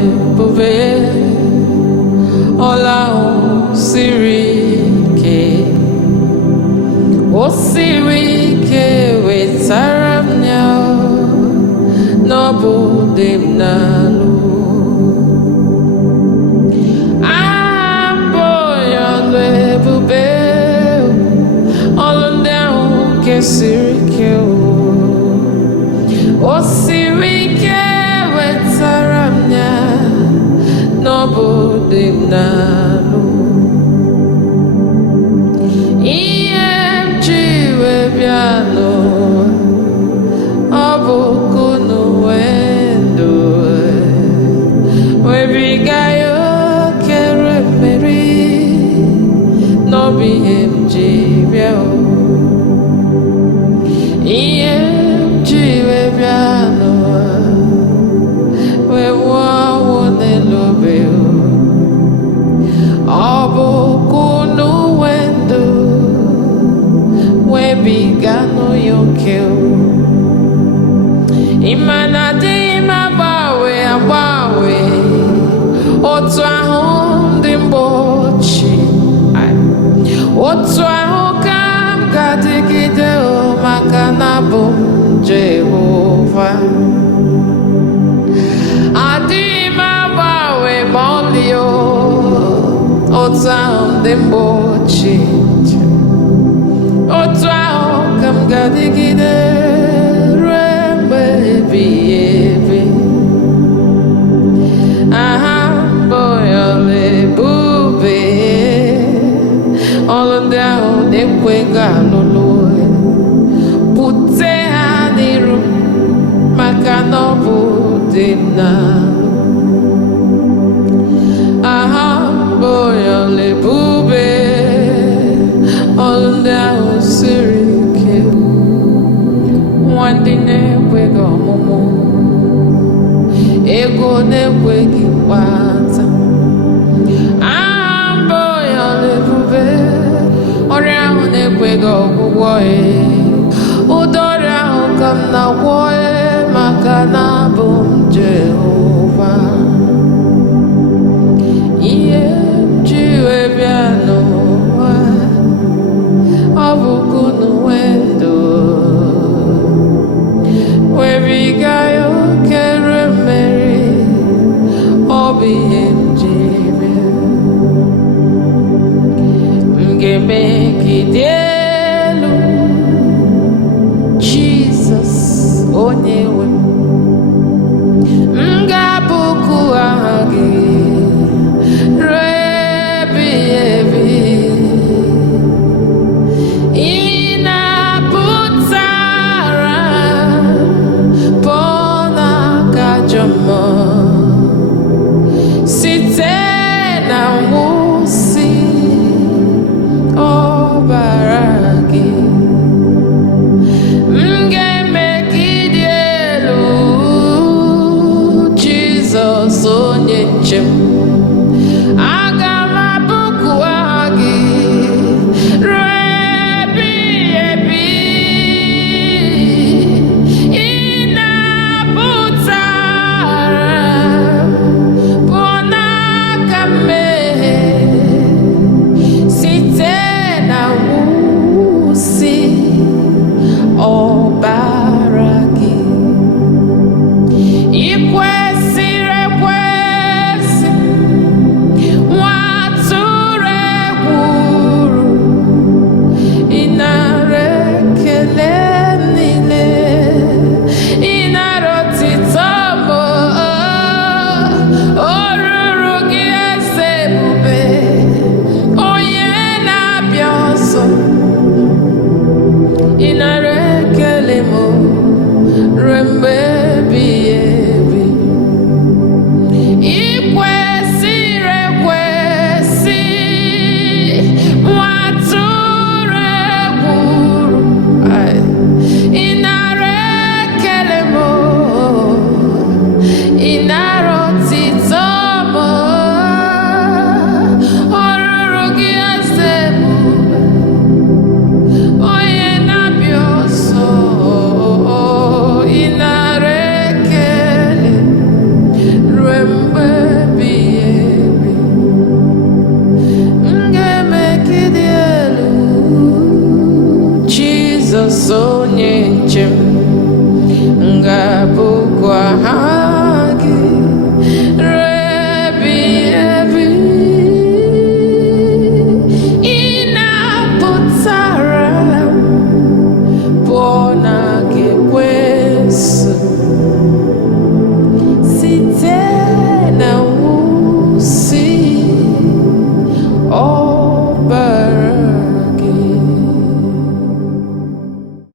ebube ọla siri ike o siri ike wetara m ya n'ọbụ dị m n'alụ abụ ya ọlụ ebube ọlụ ndị ahụ nke siri ike o siri ike wetara m ya n'ọbụ dị m n'alụ ihe m ji wee bịa n'ụwa ọ bụ kunu wee ndụ webiga ya okere mmeri n'ọbụ ihe m ji bịa ihe m ji wee bịa n'ụwa wee nwụọ ọnwụ n'elu obe ọ bụ kunu wee ndụ webiga n'oya oke ịma na adịghị m agbanwe agbanwe otu ahụ ndị mgbe ochie otu ahụ ka m ga-adịgide maka na abụ m Jehova adịghị m agbanwe ma ọlị otu ahụ ndị mgbe ochie otu ahụ ka m ga-adịgide ruo mgbe ebighị ebi aha mbụ ya ọla ebube ọlụ ndị ahụ na-ekwe ga-alụlụ bute ha n'iru maka na ọ bụ dị m n'alụ aha mbụ ya ọla ebube ọlụ ndị ahụ siri ike nwa ndị na-ekweghị ọmụmụ ego na-ekwe